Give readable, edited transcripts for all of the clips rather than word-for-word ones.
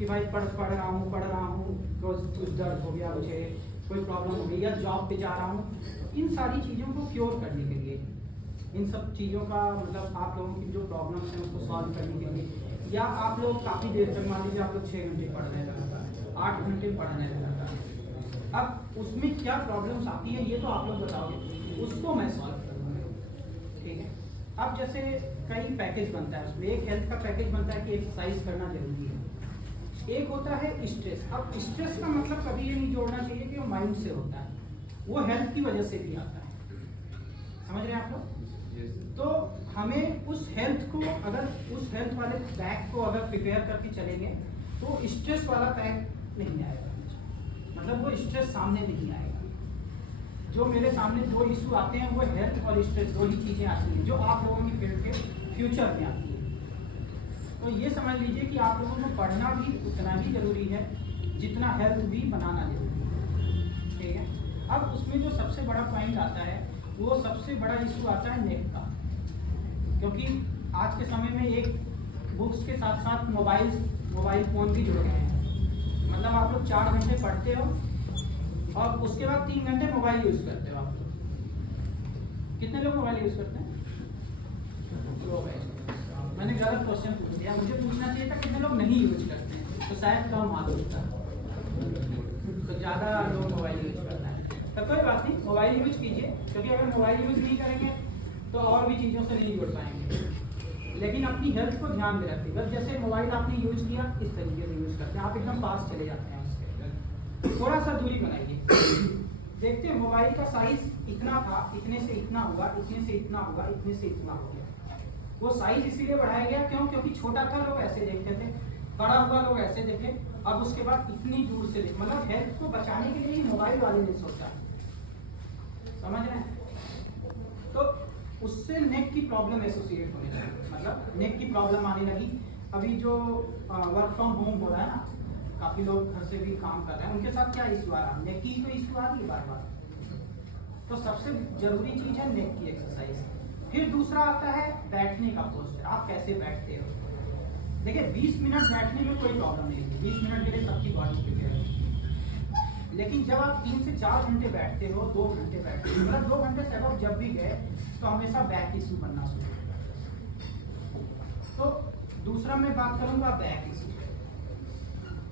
कि भाई पढ़ रहा हूँ रोज कुछ दर्द हो गया, मुझे कोई प्रॉब्लम हो गई, या जॉब पे जा रहा हूँ, इन सारी चीज़ों को क्योर करने के लिए, इन सब चीज़ों का मतलब आप लोगों की जो प्रॉब्लम्स हैं उसको सॉल्व करने के लिए, या आप लोग काफ़ी देर तक, मान लीजिए आप लोग 6 घंटे पढ़ रहे हैं, 8 घंटे पढ़ने लगा, अब उसमें क्या प्रॉब्लम्स आती है ये तो आप लोग बताओगे, उसको मैं सॉल्व करूँगा, ठीक है। अब जैसे कई पैकेज बनता है, उसमें एक हेल्थ का पैकेज बनता है कि एक्सरसाइज करना जरूरी है, एक होता है स्ट्रेस। अब स्ट्रेस का मतलब कभी ये नहीं जोड़ना चाहिए कि वो माइंड से होता है, वो हेल्थ की वजह से भी आता है, समझ रहे हैं आप लोग। तो हमें उस हेल्थ को, अगर उस हेल्थ वाले पैक को अगर प्रिपेयर करके चलेंगे तो स्ट्रेस वाला पैक नहीं आएगा, मतलब वो स्ट्रेस सामने नहीं आएगा। जो मेरे सामने दो इशू आते हैं वो हेल्थ और स्ट्रेस, दो ही चीज़ें आती हैं जो आप लोगों की फील्ड के फ्यूचर में आती है। तो ये समझ लीजिए कि आप लोगों को पढ़ना भी उतना ही जरूरी है जितना हेल्थ भी बनाना जरूरी है, ठीक है। अब उसमें जो सबसे बड़ा पॉइंट आता है, वो सबसे बड़ा इशू आता है नेक का, क्योंकि आज के समय में एक बुक्स के साथ साथ मोबाइल फ़ोन भी जुड़ गए हैं। मतलब आप लोग 4 घंटे पढ़ते हो और उसके बाद 3 घंटे मोबाइल यूज़ करते हो। आप लोग कितने लोग मोबाइल यूज़ करते हैं? लोग हैं। मैंने गलत क्वेश्चन पूछ दिया, मुझे पूछना चाहिए था कितने लोग नहीं यूज करते हैं, तो शायद कम मालूम था, तो ज़्यादा लोग मोबाइल यूज करना है। तो कोई बात नहीं, मोबाइल यूज कीजिए, क्योंकि अगर मोबाइल यूज नहीं करेंगे तो और भी चीज़ों से नहीं जुड़ पाएंगे। लेकिन अपनी हेल्थ को ध्यान में रखिए, बस जैसे मोबाइल आपने यूज किया इस तरीके से यूज करते हैं, आप एकदम पास चले जाते हैं उसके, थोड़ा सा दूरी बनाइए। देखते हैं मोबाइल का साइज इतना था, इतने से इतना हुआ, इतने से इतना हुआ, इतने से इतना हो गया। वो साइज इसीलिए बढ़ाया गया क्यों? क्योंकि छोटा था लोग ऐसे देखते थे, बड़ा हुआ लोग ऐसे देखे, अब उसके बाद इतनी दूर से देखे। मतलब हेल्थ को बचाने के लिए ही मोबाइल वाले ने सोचा, समझ रहे हैं। तो उससे नेक की प्रॉब्लम एसोसिएट होने लगी, मतलब नेक की प्रॉब्लम आने लगी। अभी जो वर्क फ्रॉम होम हो रहा है ना, काफ़ी लोग घर से भी काम कर रहे हैं, उनके साथ क्या इशू आ रहा है? नेक की तो इशू आ रही है बार बार। तो सबसे जरूरी चीज़ है नेक की एक्सरसाइज। फिर दूसरा आता है बैठने का पोस्चर, आप कैसे बैठते हो। देखिए 20 मिनट बैठने में कोई प्रॉब्लम नहीं है, 20 मिनट के लिए सबकी बॉडी प्रिपेयर है। लेकिन जब आप 3 से 4 घंटे बैठते हो, 2 घंटे बैठते हो, मतलब 2 घंटे से अब जब भी गए तो हमेशा बैक इशू बनना शुरू हो। तो दूसरा मैं बात करूंगा बैक इशू।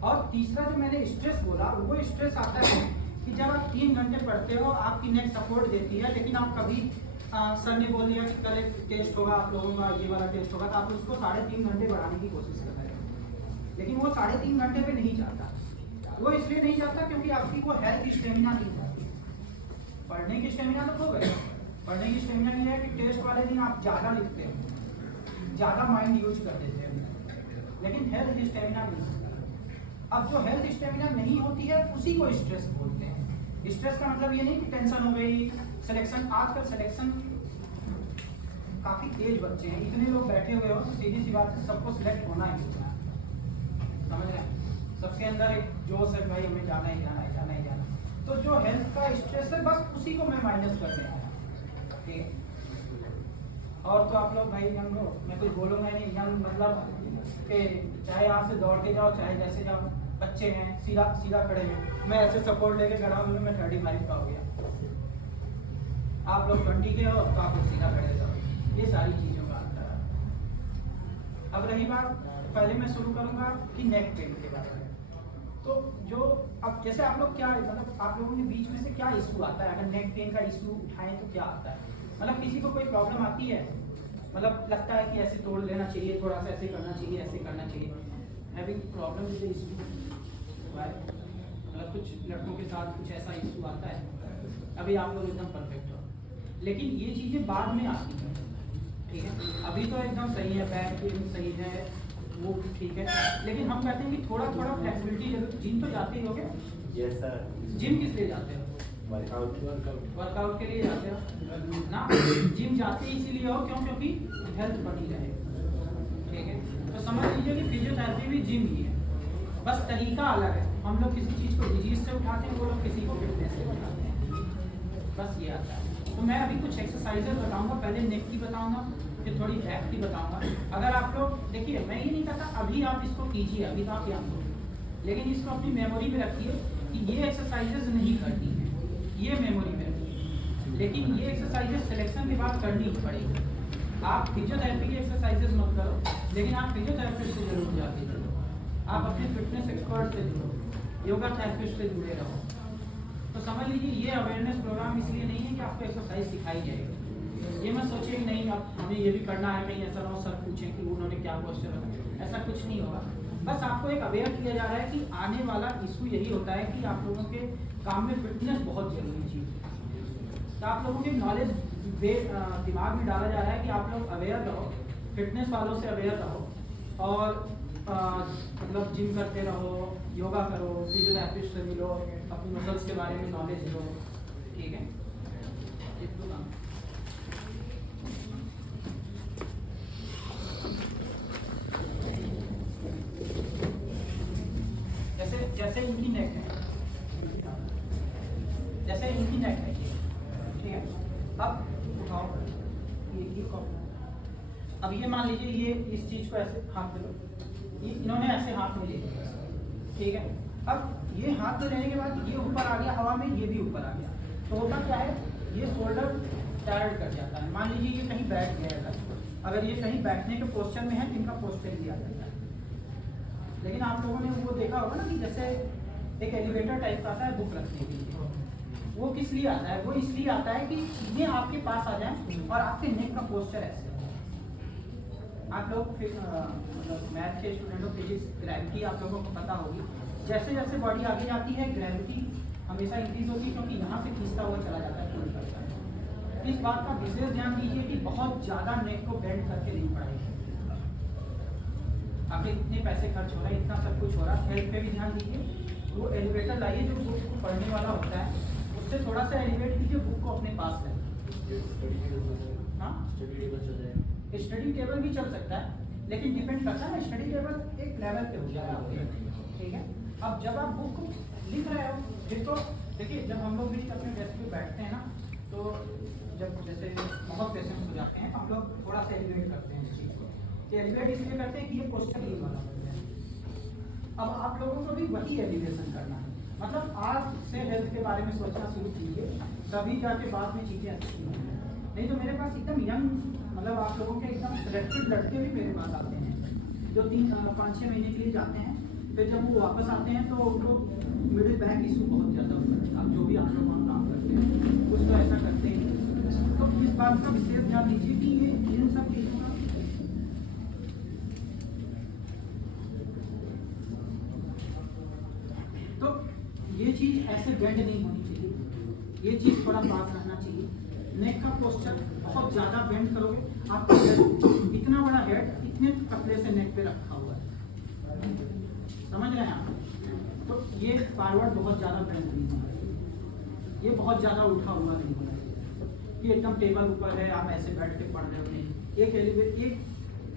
और तीसरा जो मैंने स्ट्रेस बोला, वो स्ट्रेस आता है कि जब आप 3 घंटे पढ़ते हो, आपकी नेक सपोर्ट देती है, लेकिन आप कभी सर ने बोल दिया कि कल एक टेस्ट होगा आप लोगों का, ये वाला टेस्ट होगा, तो आप उसको 3.5 घंटे बढ़ाने की कोशिश कर रहे हो, लेकिन वो 3.5 घंटे पे नहीं जाता। वो इसलिए नहीं जाता क्योंकि आपकी वो हेल्थ स्टेमिना नहीं होती। पढ़ने की स्टेमिना तो हो गई, पढ़ने की स्टेमिना ये है कि टेस्ट वाले दिन आप ज़्यादा लिखते हो, ज़्यादा माइंड यूज कर देते हैं, लेकिन हेल्थ स्टेमिना नहीं होती। अब जो हेल्थ स्टेमिना नहीं होती है उसी को स्ट्रेस बोलते हैं। स्ट्रेस का मतलब ये नहीं कि टेंशन हो गई, सिलेक्शन, आजकल सिलेक्शन काफ़ी तेज बच्चे हैं, इतने लोग बैठे हुए हो, सीधी सी बात है सबको सिलेक्ट होना ही होना, समझ रहे हैं। सबके अंदर एक जोश है भाई हमें जाना ही जाना है, जाना ही जाना। तो जो हेल्थ का स्ट्रेस है बस उसी को मैं माइनस कर रहा हूँ, ठीक है। और तो आप लोग भाई यंग हो, मैं कुछ बोलूँगा नहीं, यंग मतलब कि चाहे यहाँ से दौड़ के जाओ चाहे जैसे जाओ, बच्चे हैं सीधा सीधा खड़े हैं। मैं ऐसे सपोर्ट लेके खड़ा हूँ, मैं 35 का हो गया, आप लोग 20 के हो तो आप लोग सीधा खड़े जाओ। ये सारी चीज़ों का अंतर है। अब रही बात, पहले मैं शुरू करूँगा कि नेक पेन के बारे में। तो जो अब जैसे आप लोग क्या, मतलब आप लोगों के बीच में से क्या इशू आता है, अगर नेक पेन का इशू उठाएं तो क्या आता है? मतलब किसी को कोई प्रॉब्लम आती है, मतलब लगता है कि ऐसे तोड़ लेना चाहिए, थोड़ा सा ऐसे करना चाहिए, ऐसे करना चाहिए, having problem with the issue, मतलब कुछ लड़कों के साथ कुछ ऐसा इशू आता है, अभी आप लोग एकदम परफेक्ट हो, लेकिन ये चीज़ें बाद में आती हैं, ठीक है। अभी तो एकदम सही है, बैक पेन सही है, वो ठीक है, लेकिन हम कहते हैं कि थोड़ा थोड़ा फ्लेक्सिबिलिटी जरूर। जिम तो जाते ही होगे? Yes sir. जिम किस लिए जाते हो? वर्कआउट के लिए जाते हो ना। जिम जाते ही इसीलिए हो क्यों? क्योंकि हेल्थ बनी रहे, ठीक है। तो समझ लीजिए कि फिजियोथेरेपी भी जिम ही है, बस तरीका अलग है। हम लोग किसी चीज़ को डिजीज से उठाते हैं, वो लोग किसी को फिटनेस से उठाते हैं, बस ये आता है। तो मैं अभी कुछ एक्सरसाइजेज बताऊंगा, पहले नेक की बताऊंगा, फिर थोड़ी बैक की बताऊंगा। अगर आप लोग देखिए, मैं ये नहीं कहता अभी आप इसको कीजिए, अभी तो आप यहाँ लेकिन इसको अपनी मेमोरी में रखिए कि ये एक्सरसाइजेज नहीं करनी है, ये मेमोरी में रखिए। लेकिन ये एक्सरसाइजेज सिलेक्शन के बाद करनी ही पड़ेगी। आप फिजियोथेरेपी की एक्सरसाइजेज मत करो, लेकिन आप फिजियोथेरेपिस्ट से जरूर जाके जुड़ो, आप अपने फिटनेस एक्सपर्ट से जुड़ो, योगा थेरेपिस्ट से जुड़े रहो। तो समझ लीजिए ये अवेयरनेस प्रोग्राम इसलिए नहीं है कि आपको एक्सरसाइज सिखाई जाएगी। ये मत सोचिए कि नहीं अब हमें ये भी करना है, कहीं ऐसा ना हो सर पूछें कि उन्होंने क्या क्वेश्चन रखा, ऐसा कुछ नहीं होगा। बस आपको एक अवेयर किया जा रहा है कि आने वाला इशू यही होता है कि आप लोगों के काम में फिटनेस बहुत जरूरी चीज़ है। तो आप लोगों के नॉलेज दिमाग में डाला जा रहा है कि आप लोग अवेयर रहो, फिटनेस वालों से अवेयर रहो और मतलब जिम करते रहो, योगा करो, फिजियोथेरेपिस्ट से मिलो, अपनी मसल्स के बारे में नॉलेज लो, ठीक है। जैसे इनकी नेक है, जैसे इनकी नेक है, ठीक है। अब उठाओ ये अब ये मान लीजिए ये इस चीज को ऐसे हाथ में लो, ये इन्होंने ऐसे हाथ में ले लिया, ठीक है। अब ये हाथ में लेने के बाद ये ऊपर आ गया हवा में, ये भी ऊपर आ गया, तो होता क्या है ये शोल्डर टायर्ड कर जाता है। मान लीजिए ये कहीं बैठ गया है, अगर ये कहीं बैठने के पोस्चर में है तो इनका पोस्चर ही आ जाता है। लेकिन आप लोगों ने वो देखा होगा ना कि जैसे एक एलिवेटर टाइप का आता है बुक रखने के लिए, वो किस लिए आता है? वो इसलिए आता है कि चीजें आपके पास आ जाएं और आपके नेक का पोस्चर ऐसे। आप लोग मतलब मैथ के स्टूडेंट हो, फिजिक्स ग्रेविटी आप लोगों को पता होगी। जैसे जैसे बॉडी आगे जाती है ग्रेविटी हमेशा इंक्रीज होती है, क्योंकि यहाँ से खींचता हुआ चला जाता है, पुल करता है। इस बात का विशेष ध्यान दीजिए कि बहुत ज़्यादा नेक को बेंड करके नहीं पड़ेगा। आपके इतने पैसे खर्च हो रहे हैं, इतना सब कुछ हो रहा है, हेल्थ पे भी ध्यान दीजिए। वो एलिवेटर लाइए जो बुक को पढ़ने वाला होता है, उससे थोड़ा सा एलिवेट कीजिए, बुक को अपने पास रखिए। हाँ, स्टडी टेबल भी चल सकता है, लेकिन डिपेंड करता है ना, स्टडी टेबल एक लेवल पे हो जाएगा आपके, ठीक है। अब जब आप बुक लिख रहे हो फिर तो देखिए, जब हम लोग भी अपने डेस्क पे बैठते हैं ना, तो जब जैसे बहुत पेशेंट्स हो जाते हैं तो हम लोग थोड़ा सा एलिवेट करते हैं इस चीज़ को। एलिवेट इसलिए करते हैं कि ये पोस्चर ये बना होता है। अब आप लोगों को भी वही एलिवेशन करना है, मतलब आज से हेल्थ के बारे में सोचना शुरू कीजिए, तभी जाके बाद में चीज़ें अच्छी होंगी। नहीं तो मेरे पास एकदम यंग, मतलब आप लोगों के एकदम सिलेक्टेड लड़के भी मेरे पास आते हैं जो 3-5-6 महीने के लिए जाते हैं, फिर जब वो वापस आते हैं तो उनको मिडिल बैक इशू बहुत ज़्यादा होता है। अब जो भी आप लोग काम करते हैं कुछ तो ऐसा करते हैं, तो इस बात का विशेष ध्यान दीजिए कि ये इन सब चीज़ों का तो ये चीज़ ऐसे बेंड नहीं होनी चाहिए, ये चीज़ थोड़ा पास रहना चाहिए। नेक का पोस्चर बहुत ज़्यादा बेंड करोगे, आपका इतना बड़ा हेड इतने पतले से नेक पे रखा हुआ है, समझ रहे हैं आप? तो ये फॉरवर्ड बहुत ज़्यादा बेंड नहीं होना चाहिए, ये बहुत ज़्यादा उठा हुआ नहीं होना चाहिए कि एकदम टेबल ऊपर है आप ऐसे बैठ के पढ़ रहे हो। नहीं,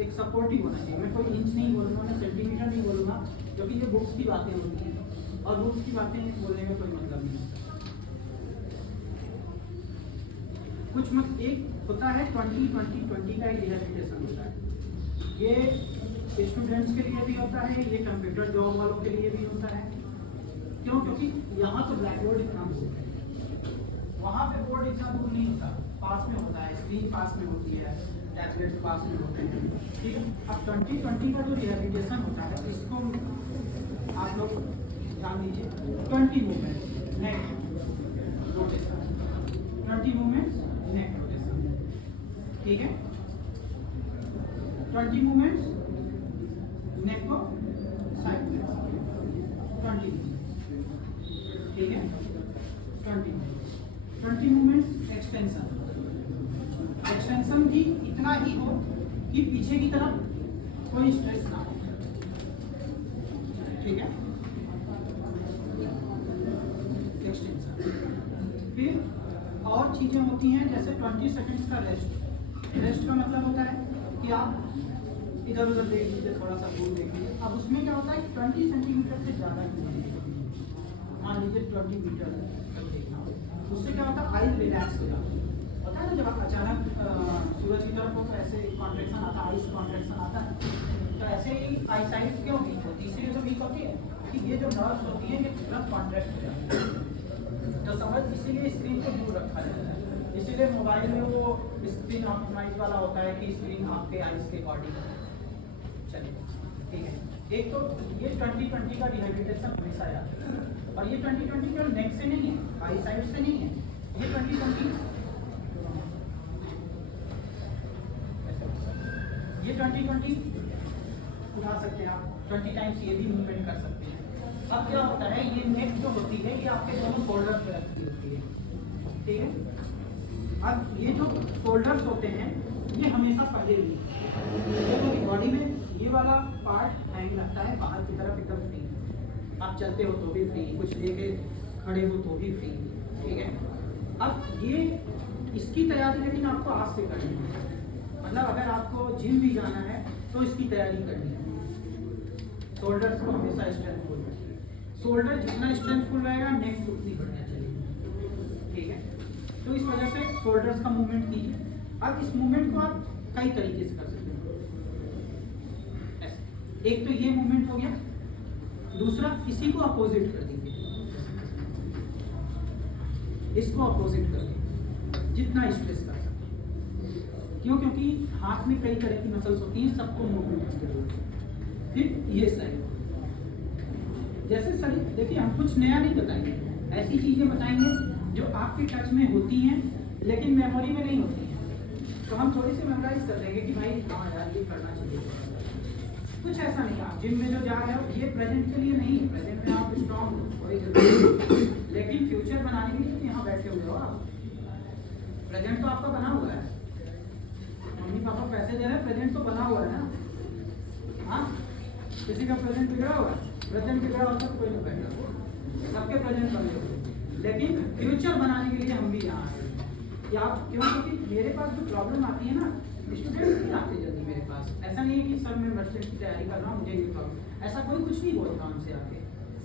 एक सपोर्टिव होना चाहिए। मैं कोई इंच नहीं बोलूँगा, मैं सेंटीमीटर नहीं बोलूँगा, क्योंकि ये बुक्स की बातें होती हैं और बुक्स की बातें बोलने में कोई मतलब नहीं होता। कुछ मत एक होता है 20-20-20 का रिहैबिलिटेशन होता है, ये स्टूडेंट्स के लिए भी होता है, ये कंप्यूटर जॉब वालों के लिए भी होता है। क्यों? क्योंकि यहाँ तो ब्लैक बोर्ड इतना दूर है, वहाँ पे बोर्ड इतना दूर नहीं होता, पास में होता है, स्क्रीन पास में होती है, टैबलेट्स पास में होते हैं, ठीक है। अब 20-20 का जो रिहैबिलिटेशन होता है इसको आप लोग ध्यान दीजिए। 20 movement neck rotation, 20 movements neck rotation, ठीक है। 20 मूवमेंट्स नेक को साइड में 20, ठीक है। 20 मूवमेंट्स एक्सटेंशन, एक्सटेंशन भी इतना ही हो कि पीछे की तरफ कोई स्ट्रेस ना हो, ठीक है। एक्सटेंशन फिर और चीजें होती हैं जैसे 20 सेकंड्स का रेस्ट। रेस्ट का मतलब होता है कि आप इधर उधर देख लीजिए, थोड़ा सा दूर देख लीजिए। अब उसमें क्या होता है 20 सेंटीमीटर से ज़्यादा मान लीजिए 20 मीटर तक देखना, उससे क्या होता है आई रिलैक्स हो जाता है। होता है ना जब आप अचानक सूरज की तरफ हो तो ऐसे कॉन्ट्रैक्शन आता है, आइस कॉन्ट्रैक्शन आता है, तो ऐसे ही आई साइड क्यों वीक होती है, इसलिए तो वीक होती है। कि ये जो नर्व्स होती हैं ये तुरंत कॉन्ट्रैक्ट हो जाती है। तो समझ इसीलिए स्क्रीन को दूर रखा जाता है। इसीलिए मोबाइल में वो स्क्रीन ऑप्टिमाइज वाला होता है कि स्क्रीन आपके आइज के अकॉर्डिंग। चलिए ठीक है। एक तो ये 20/20 का डिहाइड्रेशन हमेशा याद है, और ये 20/20 केवल नेक से नहीं है, आई साइड से नहीं है, ये 20/20 ये 20/20 उठा सकते हैं आप, 20 टाइम्स ये भी मूवमेंट कर सकते हैं। अब क्या होता है, ये नेक जो होती है ये आपके दोनों शोल्डर पे रखी होती है, ठीक है। अब ये जो शोल्डर्स होते हैं ये हमेशा पहले ही बॉडी में ये वाला पार्ट हैंग लगता है बाहर की तरफ एकदम फ्री। आप चलते हो तो भी फ्री, कुछ लेके खड़े हो तो भी फ्री, ठीक है। अब ये इसकी तैयारी लेकिन आपको आज से करनी है। मतलब अगर आपको जिम भी जाना है तो इसकी तैयारी करनी है। शोल्डर्स को हमेशा स्ट्रेंथफुल रखिए। शोल्डर जितना स्ट्रेंथफुल रहेगा नेक उतनी बढ़िया चलेगी, ठीक है। तो इस वजह से शोल्डर्स का मूवमेंट कीजिए। अब इस मूवमेंट को आप कई तरीके से कर सकते हैं। एक तो ये मूवमेंट हो गया, दूसरा इसी को अपोजिट कर दीजिए, इसको अपोजिट कर दीजिए जितना स्ट्रेस कर सकते। क्यों? क्योंकि हाथ में कई तरह की मसल्स होती हैं, सबको मूवमेंट की जरूरत है। फिर ये साइड जैसे शरीर, देखिए हम कुछ नया नहीं बताएंगे, ऐसी चीजें बताएंगे जो आपके टच में होती हैं लेकिन मेमोरी में नहीं होती हैं। तो हम थोड़ी सी मेमोराइज कर देंगे कि भाई हाँ यार ये करना चाहिए। कुछ ऐसा नहीं, आप जिम में जो जा रहे हो ये प्रेजेंट के लिए नहीं, प्रेजेंट में आप स्ट्रॉन्ग हो वही जरूरी, लेकिन फ्यूचर बनाने के लिए तो यहाँ बैठे हुए हो आप। प्रेजेंट तो आपका बना हुआ है, मम्मी पापा पैसे दे रहे हैं, प्रेजेंट तो बना हुआ है ना। हाँ, किसी का प्रेजेंट बिगड़ा हुआ है? प्रेजेंट बिगड़ा होता तो कोई नहीं बैठा, सबके प्रेजेंट बने हुए। लेकिन फ्यूचर बनाने के लिए हम भी यहाँ आए। या क्यों? क्योंकि मेरे पास जो प्रॉब्लम आती है ना, स्टूडेंट्स नहीं आते जल्दी मेरे पास। ऐसा नहीं है कि सर मैं मर्चेंट की तैयारी कर रहा हूँ मुझे ये प्रॉब्लम, ऐसा कोई कुछ नहीं बोलता हमसे आके।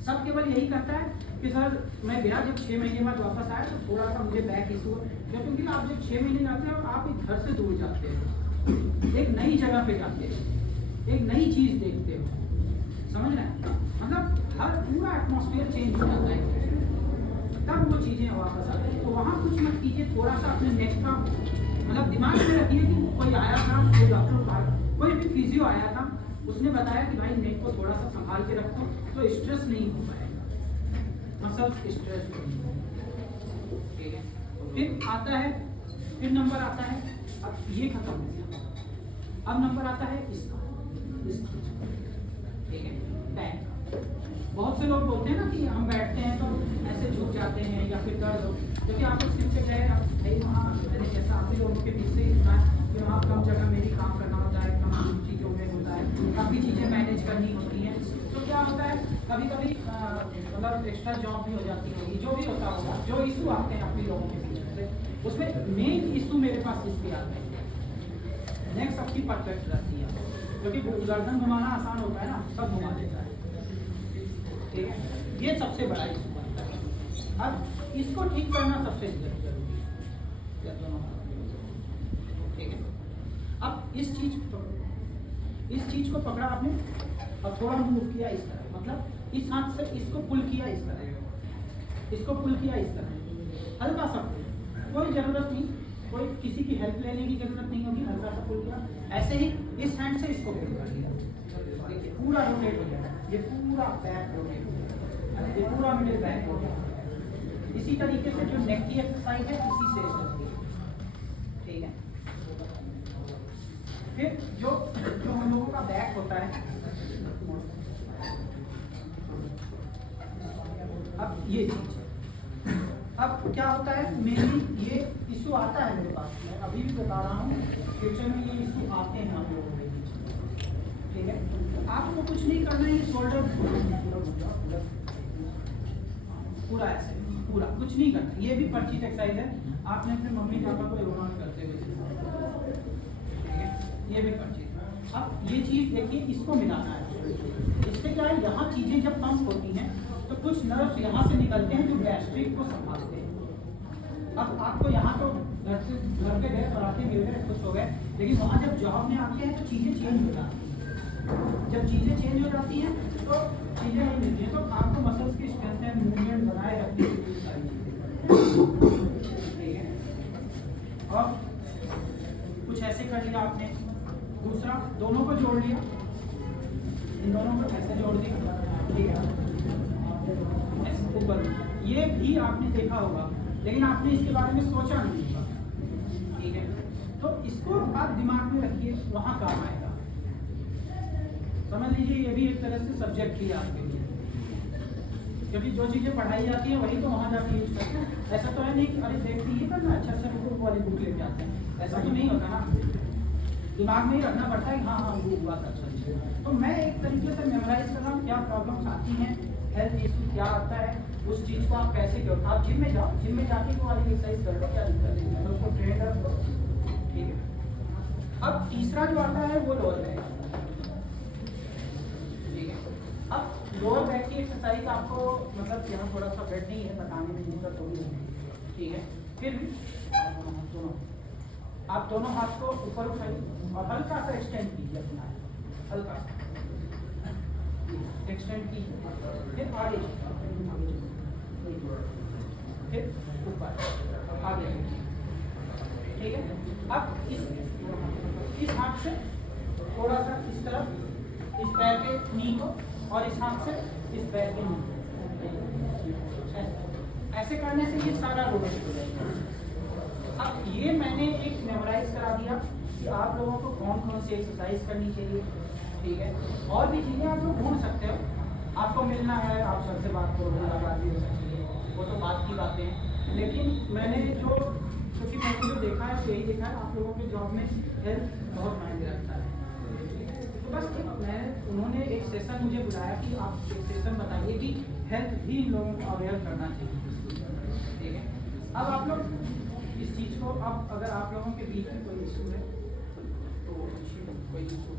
सब केवल यही करता है कि सर मैं गया जब 6 महीने बाद वापस आया तो थोड़ा सा मुझे बैक इशू हो। क्योंकि आप जब 6 महीने जाते हो आप एक घर से दूर जाते हो, एक नई जगह पे जाते हो, एक नई चीज देखते हो, समझ रहे हैं? मतलब हर पूरा एटमॉस्फेयर चेंज हो जाता है, तब वो चीजें वापस आती हैं। तो वहाँ कुछ मत कीजिए, थोड़ा सा अपने नेक का मतलब दिमाग में रखिए कि कोई आया था, कोई डॉक्टर, कोई भी फिजियो आया था, उसने बताया कि भाई नेक को थोड़ा सा संभाल के रखो तो स्ट्रेस नहीं हो पाएगा, मसल्स स्ट्रेस नहीं हो, ठीक है। फिर आता है, फिर नंबर आता है, अब ये खत्म हो गया, अब नंबर आता है इसका, ठीक है, बैक। बहुत से लोग बोलते हैं ना कि हम बैठते हैं तो ऐसे झुक जाते हैं या फिर दर्द हो, क्योंकि आप उस चीज से गए भाई वहाँ, मैंने जैसा आप ही लोगों के पीछे ही सुना है कि वहाँ कम जगह में भी काम करना होता है, कम चीज़ों में होता है, काफ़ी चीज़ें मैनेज करनी होती हैं। तो क्या होता है कभी कभी मतलब एक्स्ट्रा जॉब भी हो जाती होगी, जो भी होता होगा, जो इशू आते हैं अपने लोगों के पीछे से, उसमें मेन इशू मेरे पास इसके आते हैं। नेक्स्ट सबकी परफेक्ट रहती है, क्योंकि गर्दन घुमाना आसान होता है ना, सब घुमा देता है, ठीक है। ये सबसे बड़ा इशू बनता है। अब इसको ठीक करना सबसे जरूरी है, ठीक है। अब इस चीज को पकड़ा आपने और थोड़ा मूव किया इस तरह, मतलब इस हाथ से इसको पुल किया इस तरह, इसको पुल किया इस तरह, हल्का सा पुल, कोई जरूरत नहीं, कोई किसी की हेल्प लेने की जरूरत नहीं होगी, हल्का सा पुल किया। ऐसे ही इस हैंड से इसको पुल कर दिया, देखिए पूरा रोटेट हो गया, ये पूरा बैक रोटेट हो गया, ये पूरा मिडिल बैक हो गया। इसी तरीके से जो नेक की एक्सरसाइज है इसी से होती है, ठीक है। फिर जो हम लोगों का बैक होता है, अब ये चीज, अब क्या होता है मेनली ये इशू आता है मेरे पास, मैं अभी भी बता रहा हूँ, फ्यूचर में ये इशू आते हैं हम लोगों के बीच, ठीक है। आपको कुछ नहीं करना है, ये शोल्डर पूरा ऐसे, पूरा कुछ नहीं करना, ये भी परिचित एक्सरसाइज है, आपने अपने मम्मी पापा को योगा करते हुए, ठीक है, ये भी परिचित। अब ये चीज देखिए, इसको मिलाना है, इससे क्या है, यहाँ चीजें जब पंप होती हैं तो कुछ नर्व यहाँ से निकलते हैं जो गैस्ट्रिक को संभालते हैं। अब आपको यहाँ तो घर पे गए, पराठे मिल गए, खुश हो गए, लेकिन वहाँ जब जॉब में आते हैं तो चीजें चेंज हो जाती हैं। जब चीजें चेंज हो जाती हैं तो चीज़ें नहीं मिलती हैं, तो आपको मसल्स की स्ट्रेंथ एंड मूवमेंट बनाए रखने के लिए सारी चीज़ें, ठीक है। और कुछ ऐसे कर लिया आपने, दूसरा दोनों को जोड़ लिया, इन दोनों को ऐसे जोड़ दिया, ठीक है, ऐसे ऊपर, ये भी आपने देखा होगा लेकिन आपने इसके बारे में सोचा नहीं होगा, ठीक है। तो इसको आप दिमाग में रखिए, वहाँ काम आएगा। समझ लीजिए ये भी एक तरह से सब्जेक्ट ही आपके लिए, क्योंकि जो चीज़ें पढ़ाई जाती है वही तो वहाँ जाके यूज करते हैं। ऐसा तो है नहीं कि अरे देखते ये करना अच्छा अच्छा बुक वाली बुक लेके आते हैं, ऐसा तो नहीं होता ना। दिमाग में ही रखना पड़ता है कि हाँ हाँ वो बात अच्छा है। तो मैं एक तरीके से मेमोराइज कर रहा हूँ क्या प्रॉब्लम्स आती हैं, हेल्थ इशू क्या आता है, उस चीज़ को आप कैसे करो। आप जिम में जाओ, जिम में जाके वो वाली एक्सरसाइज कर लो, क्या दिक्कत है, तो उसको ट्रेन रखो, ठीक है। अब तीसरा जो आता है वो लोअर बैक, ठीक है। अब लोअर बैक की एक्सरसाइज आपको मतलब यहाँ थोड़ा सा बेड नहीं है, बताने में नहीं कर थोड़ी, ठीक है। फिर भी दोनों आप दोनों हाथ को ऊपर उठाइए और हल्का सा एक्सटेंड कीजिए अपना, हल्का सा एक्सटेंड कीजिए, फिर आगे फिर ऊपर आगे, ठीक है। अब इस हाथ से थोड़ा सा इस तरफ, इस पैर के नी को, और इस हाथ से इस पैर के नी को, ऐसे करने से ये सारा रोटेट हो जाएगा। अब ये मैंने एक मेमोराइज करा दिया कि आप लोगों को कौन कौन सी एक्सरसाइज करनी चाहिए, ठीक है। और भी चीज़ें आप लोग ढूंढ सकते हो, आपको मिलना है आप सबसे बात करो, मुलाकात भी हो सकती है, वो तो बात की बातें हैं। लेकिन मैंने जो क्योंकि मैंने जो देखा है यही देखा है, आप लोगों के जॉब में हेल्थ बहुत मायने रखता है। तो बस मैं उन्होंने एक सेशन मुझे बुलाया कि आप एक सेशन बताइए कि हेल्थ भी इन लोगों को अवेयर करना चाहिए, ठीक है। अब आप लोग इस चीज़ को, अब अगर आप लोगों के बीच में कोई इशू है तो कोई इशू हो